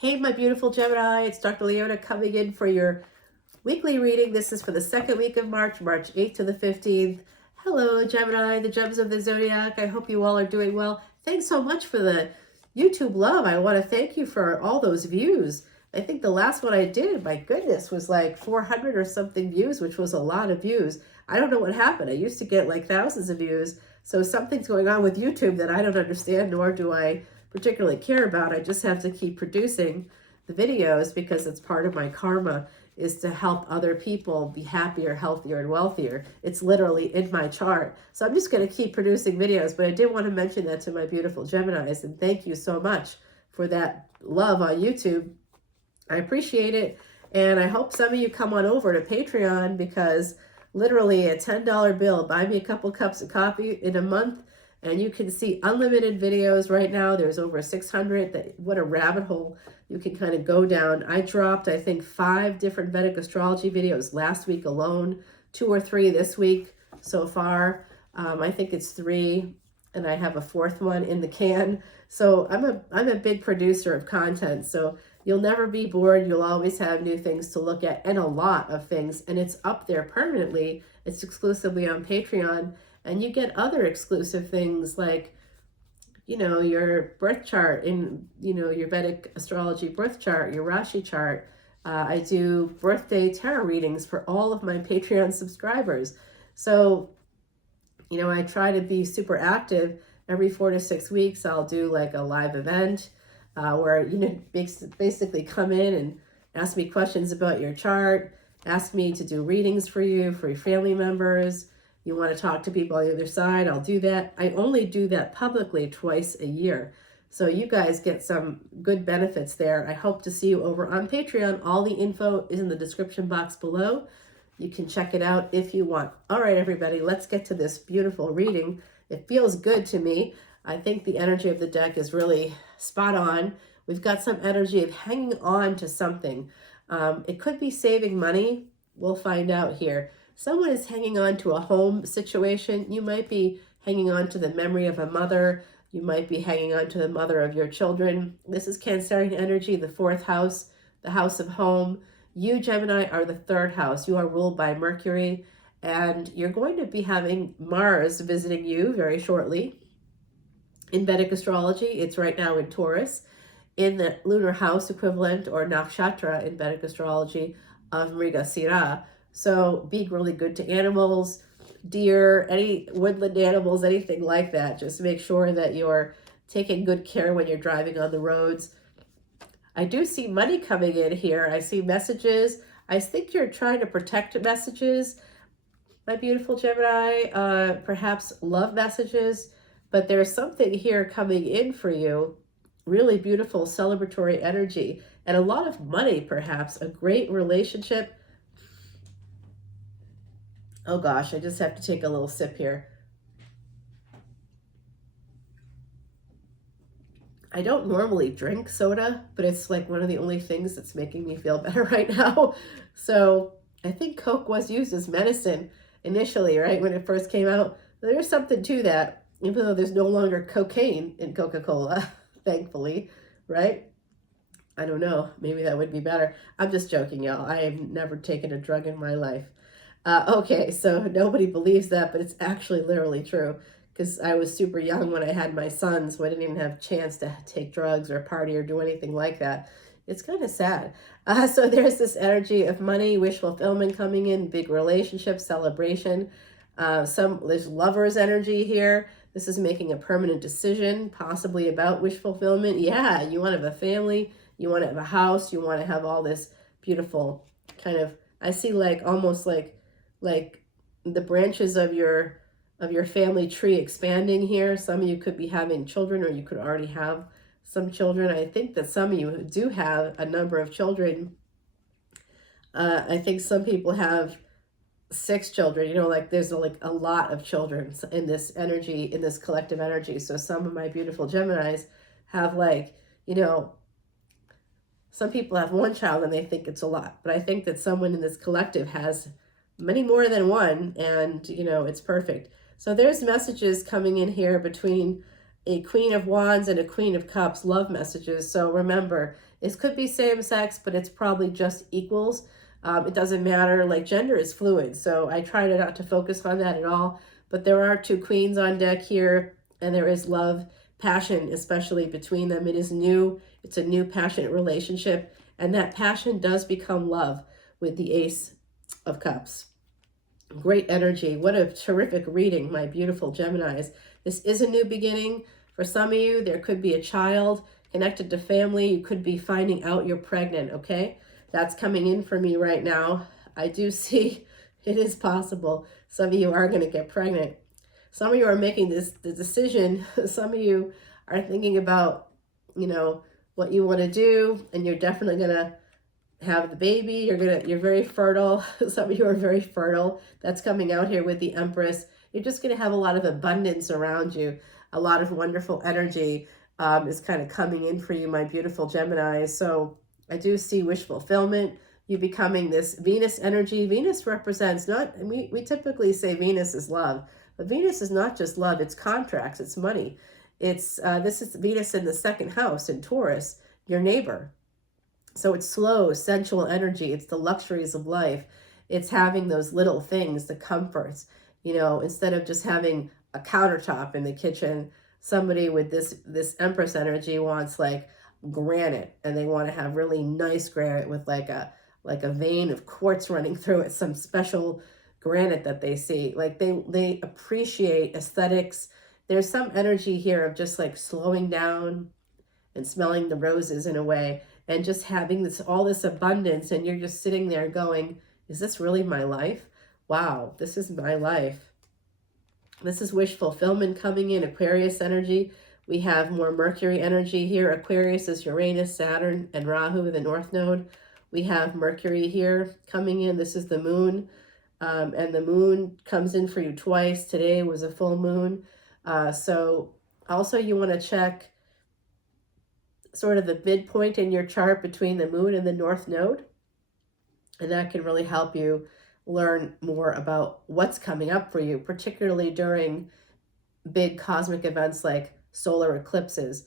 Hey, my beautiful Gemini, it's Dr. Leona coming in for your weekly reading. This is for the second week of March, March 8th to the 15th. Hello, Gemini, the gems of the zodiac. I hope you all are doing well. Thanks so much for the YouTube love. I want to thank you for all those views. I think the last one I did, my goodness, was like 400 or something views, which was a lot of views. I don't know what happened. I used to get like thousands of views. So something's going on with YouTube that I don't understand, nor do I particularly care about. I just have to keep producing the videos because it's part of my karma, is to help other people be happier, healthier, and wealthier. It's literally in my chart. So I'm just going to keep producing videos, but I did want to mention that to my beautiful Geminis, and thank you so much for that love on YouTube. I appreciate it, and I hope some of you come on over to Patreon, because literally a $10 bill, buy me a couple cups of coffee in a month, and you can see unlimited videos right now. There's over 600. What a rabbit hole you can kind of go down. I dropped, I think, 5 different Vedic astrology videos last week alone, 2 or 3 this week so far. I think it's 3, and I have a 4th one in the can. So I'm a big producer of content. So you'll never be bored. You'll always have new things to look at, and a lot of things. And it's up there permanently. It's exclusively on Patreon. And you get other exclusive things like, your birth chart in, your Vedic astrology birth chart, your Rashi chart. I do birthday tarot readings for all of my Patreon subscribers. So, I try to be super active. Every 4 to 6 weeks, I'll do like a live event where, basically come in and ask me questions about your chart, ask me to do readings for you, for your family members. You want to talk to people on the other side, I'll do that. I only do that publicly twice a year. So you guys get some good benefits there. I hope to see you over on Patreon. All the info is in the description box below. You can check it out if you want. All right, everybody, let's get to this beautiful reading. It feels good to me. I think the energy of the deck is really spot on. We've got some energy of hanging on to something. It could be saving money. We'll find out here. Someone is hanging on to a home situation. You might be hanging on to the memory of a mother. You might be hanging on to the mother of your children. This is Cancerian energy, the 4th house, the house of home. You, Gemini, are the 3rd house. You are ruled by Mercury, and you're going to be having Mars visiting you very shortly. In Vedic astrology, it's right now in Taurus, in the lunar house equivalent, or nakshatra in Vedic astrology, of Mrigasira. So be really good to animals, deer, any woodland animals, anything like that. Just make sure that you're taking good care when you're driving on the roads. I do see money coming in here. I see messages. I think you're trying to protect messages, my beautiful Gemini, perhaps love messages, but there's something here coming in for you. Really beautiful celebratory energy and a lot of money, perhaps a great relationship. Oh gosh, I just have to take a little sip here. I don't normally drink soda, but it's like one of the only things that's making me feel better right now. So I think Coke was used as medicine initially, right? When it first came out. There's something to that, even though there's no longer cocaine in Coca-Cola, thankfully, right? I don't know. Maybe that would be better. I'm just joking, y'all. I have never taken a drug in my life. Okay, so nobody believes that, but it's actually literally true, because I was super young when I had my sons, so I didn't even have a chance to take drugs or party or do anything like that. It's kind of sad. So there's this energy of money, wish fulfillment coming in, big relationship, celebration. There's lover's energy here. This is making a permanent decision, possibly about wish fulfillment. Yeah, you want to have a family, you want to have a house, you want to have all this beautiful kind of, I see like almost like the branches of your family tree expanding here. Some of you could be having children, or you could already have some children. I think that some of you do have a number of children. I think some people have 6 children, like there's like a lot of children in this energy, in this collective energy. So some of my beautiful Geminis have some people have 1 child and they think it's a lot, but I think that someone in this collective has many more than 1, and it's perfect. So there's messages coming in here between a Queen of Wands and a Queen of Cups love messages. So remember, this could be same sex, but it's probably just equals. It doesn't matter, like gender is fluid. So I try not to focus on that at all. But there are two queens on deck here, and there is love, passion, especially between them. It is new. It's a new passionate relationship. And that passion does become love with the Ace of Cups. Great energy. What a terrific reading, my beautiful Geminis. This is a new beginning. For some of you, there could be a child connected to family. You could be finding out you're pregnant, okay? That's coming in for me right now. I do see it is possible. Some of you are going to get pregnant. Some of you are making the decision. Some of you are thinking about, what you want to do, and you're definitely going to have the baby. You're very fertile. Some of you are very fertile. That's coming out here with the Empress. You're just going to have a lot of abundance around you. A lot of wonderful energy is kind of coming in for you, my beautiful Gemini. So I do see wish fulfillment. You becoming this Venus energy. Venus represents we typically say Venus is love, but Venus is not just love. It's contracts. It's money. This is Venus in the second house in Taurus, your neighbor. So it's slow, sensual energy. It's the luxuries of life. It's having those little things, the comforts, instead of just having a countertop in the kitchen. Somebody with this Empress energy wants like granite, and they want to have really nice granite with like a vein of quartz running through it, some special granite that they see. Like they appreciate aesthetics. There's some energy here of just like slowing down and smelling the roses in a way, and just having all this abundance, and you're just sitting there going, is this really my life? Wow, this is my life. This is wish fulfillment coming in, Aquarius energy. We have more Mercury energy here. Aquarius is Uranus, Saturn, and Rahu, the North Node. We have Mercury here coming in. This is the moon, and the moon comes in for you twice. Today was a full moon. So also you want to check sort of the midpoint in your chart between the moon and the North Node. And that can really help you learn more about what's coming up for you, particularly during big cosmic events like solar eclipses.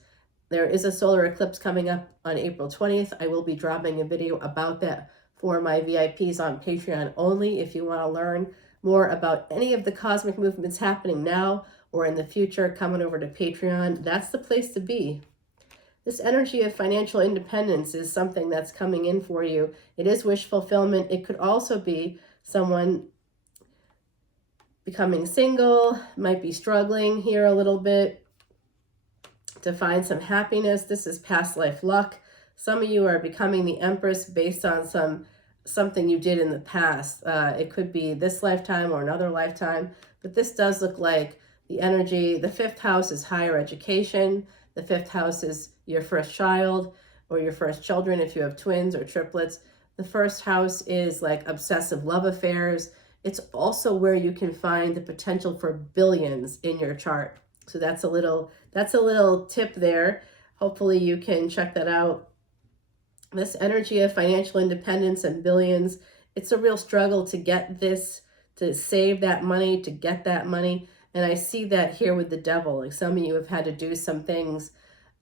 There is a solar eclipse coming up on April 20th. I will be dropping a video about that for my VIPs on Patreon only. If you want to learn more about any of the cosmic movements happening now or in the future, coming over to Patreon, that's the place to be. This energy of financial independence is something that's coming in for you. It is wish fulfillment. It could also be someone becoming single, might be struggling here a little bit to find some happiness. This is past life luck. Some of you are becoming the Empress based on something you did in the past. It could be this lifetime or another lifetime, but this does look like the energy. The fifth house is higher education. The fifth house is your first child or your first children if you have twins or triplets. The first house is like obsessive love affairs. It's also where you can find the potential for billions in your chart. So that's a little tip there. Hopefully you can check that out. This energy of financial independence and billions, it's a real struggle to get this, to save that money, to get that money. And I see that here with the devil. Like some of you have had to do some things.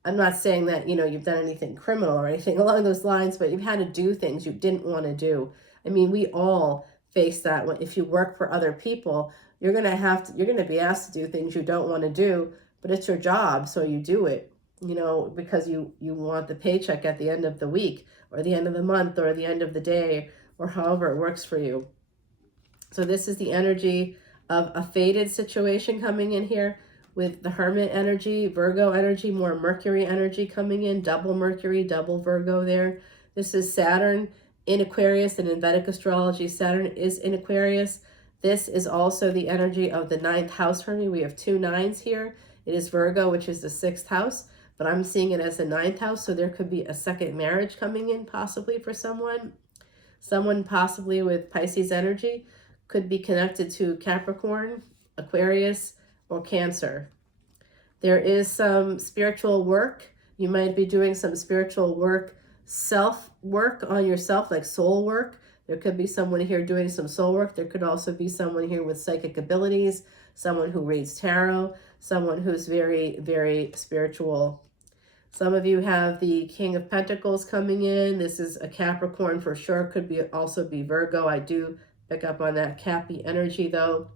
I'm not saying that, you've done anything criminal or anything along those lines, but you've had to do things you didn't want to do. I mean, we all face that. If you work for other people, you're going to be asked to do things you don't want to do, but it's your job. So you do it, because you want the paycheck at the end of the week or the end of the month or the end of the day or however it works for you. So this is the energy of a faded situation coming in here with the Hermit energy, Virgo energy, more Mercury energy coming in, double Mercury, double Virgo there. This is Saturn in Aquarius, and in Vedic Astrology, Saturn is in Aquarius. This is also the energy of the ninth house for me. We have two nines here. It is Virgo, which is the sixth house, but I'm seeing it as the ninth house, so there could be a second marriage coming in possibly for someone. Someone possibly with Pisces energy could be connected to Capricorn, Aquarius, or Cancer. There is some spiritual work. You might be doing some spiritual work, self-work on yourself, like soul work. There could be someone here doing some soul work. There could also be someone here with psychic abilities, someone who reads tarot, someone who's very, very spiritual. Some of you have the King of Pentacles coming in. This is a Capricorn for sure. Could be also be Virgo. I do pick up on that Cappy energy though.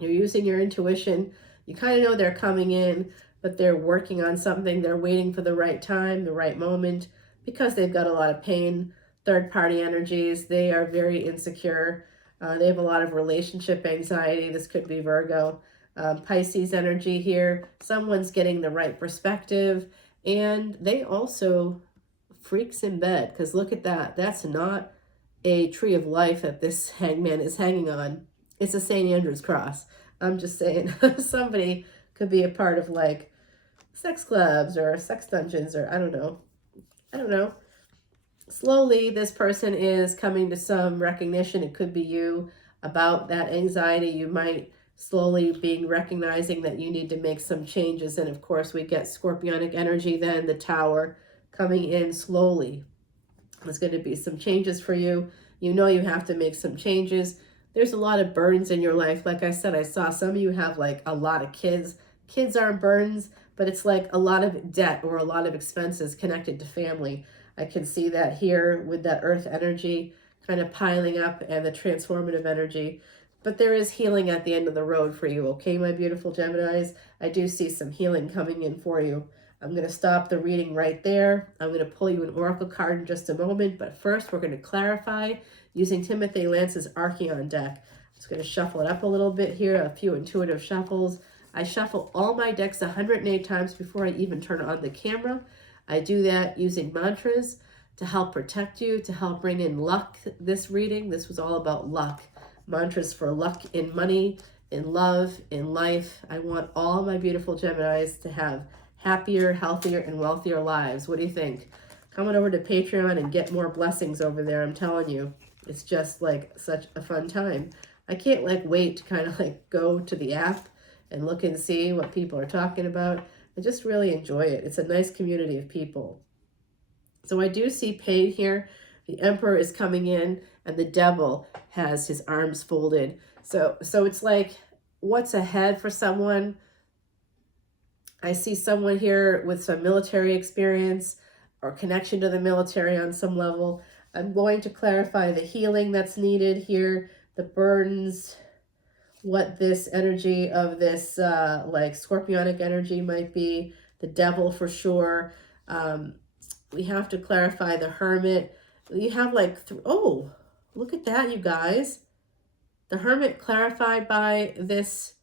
You're using your intuition. You kind of know they're coming in, but they're working on something. They're waiting for the right time, the right moment, because they've got a lot of pain. Third-party energies. They are very insecure. They have a lot of relationship anxiety. This could be Virgo. Pisces energy here. Someone's getting the right perspective. And they also freaks in bed, because look at that. That's not a tree of life that this hangman is hanging on. It's a St. Andrew's cross. I'm just saying somebody could be a part of like sex clubs or sex dungeons or I don't know. Slowly, this person is coming to some recognition. It could be you about that anxiety. You might slowly being recognizing that you need to make some changes. And of course, we get scorpionic energy then, the Tower coming in slowly. There's going to be some changes for you. You know you have to make some changes. There's a lot of burdens in your life. Like I said, I saw some of you have like a lot of kids. Kids aren't burdens, but it's like a lot of debt or a lot of expenses connected to family. I can see that here with that earth energy kind of piling up and the transformative energy. But there is healing at the end of the road for you, okay, my beautiful Geminis? I do see some healing coming in for you. I'm going to stop the reading right there. I'm going to pull you an oracle card in just a moment, but first we're going to clarify using Timothy Lance's Archeon deck. I'm just going to shuffle it up a little bit here, a few intuitive shuffles. I shuffle all my decks 108 times before I even turn on the camera. I do that using mantras to help protect you, to help bring in luck. This reading, this was all about luck. Mantras for luck in money, in love, in life. I want all my beautiful Geminis to have happier, healthier, and wealthier lives. What do you think? Come on over to Patreon and get more blessings over there. I'm telling you, it's just like such a fun time. I can't like wait to kind of like go to the app and look and see what people are talking about. I just really enjoy it. It's a nice community of people. So I do see pain here. The Emperor is coming in and the Devil has his arms folded. So it's like, what's ahead for someone? I see someone here with some military experience or connection to the military on some level. I'm going to clarify the healing that's needed here, the burdens, what this energy of this like scorpionic energy might be, the Devil for sure. We have to clarify the Hermit. You have like, oh, look at that, you guys. The Hermit clarified by this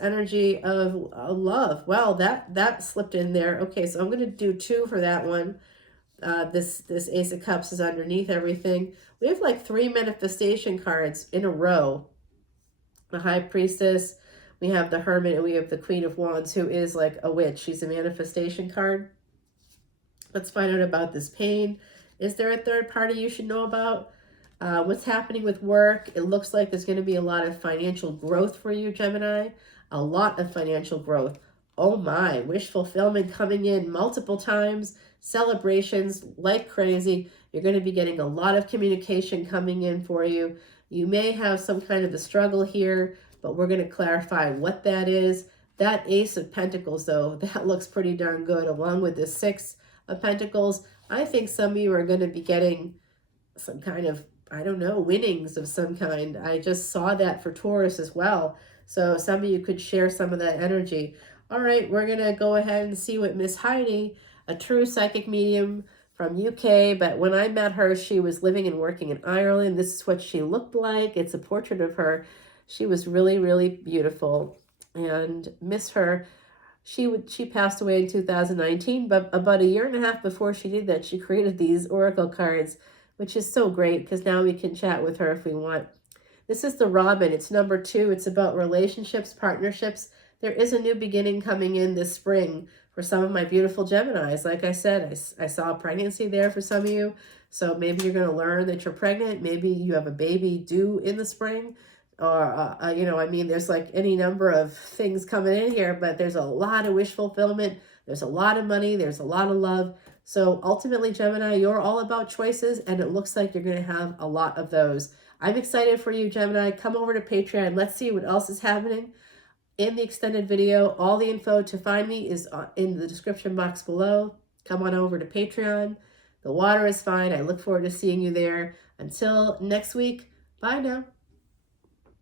energy of love. Well, that slipped in there. Okay, so I'm going to do 2 for that one. This Ace of Cups is underneath everything. We have like 3 manifestation cards in a row. The High Priestess, we have the Hermit, and we have the Queen of Wands, who is like a witch. She's a manifestation card. Let's find out about this pain. Is there a third party you should know about? What's happening with work? It looks like there's going to be a lot of financial growth for you, Gemini. A lot of financial growth. Oh my, wish fulfillment coming in multiple times. Celebrations like crazy. You're going to be getting a lot of communication coming in for you. You may have some kind of a struggle here, but we're going to clarify what that is. That Ace of Pentacles, though, that looks pretty darn good, along with the 6 of Pentacles. I think some of you are going to be getting some kind of, I don't know, winnings of some kind. I just saw that for Taurus as well. So some of you could share some of that energy. All right, we're going to go ahead and see what Miss Heidi, a true psychic medium from UK, but when I met her, she was living and working in Ireland. This is what she looked like. It's a portrait of her. She was really, really beautiful, and miss her. She passed away in 2019, but about 1.5 years before she did that, she created these oracle cards, which is so great because now we can chat with her if we want. This is the Robin. It's number 2. It's about relationships, partnerships. There is a new beginning coming in this spring for some of my beautiful Geminis. Like I said, I saw a pregnancy there for some of you. So maybe you're going to learn that you're pregnant. Maybe you have a baby due in the spring. Or, you know, I mean, there's like any number of things coming in here, but there's a lot of wish fulfillment. There's a lot of money. There's a lot of love. So ultimately, Gemini, you're all about choices, and it looks like you're going to have a lot of those. I'm excited for you, Gemini. Come over to Patreon. Let's see what else is happening. in the extended video. All the info to find me is in the description box below. Come on over to Patreon. The water is fine. I look forward to seeing you there. Until next week, bye now.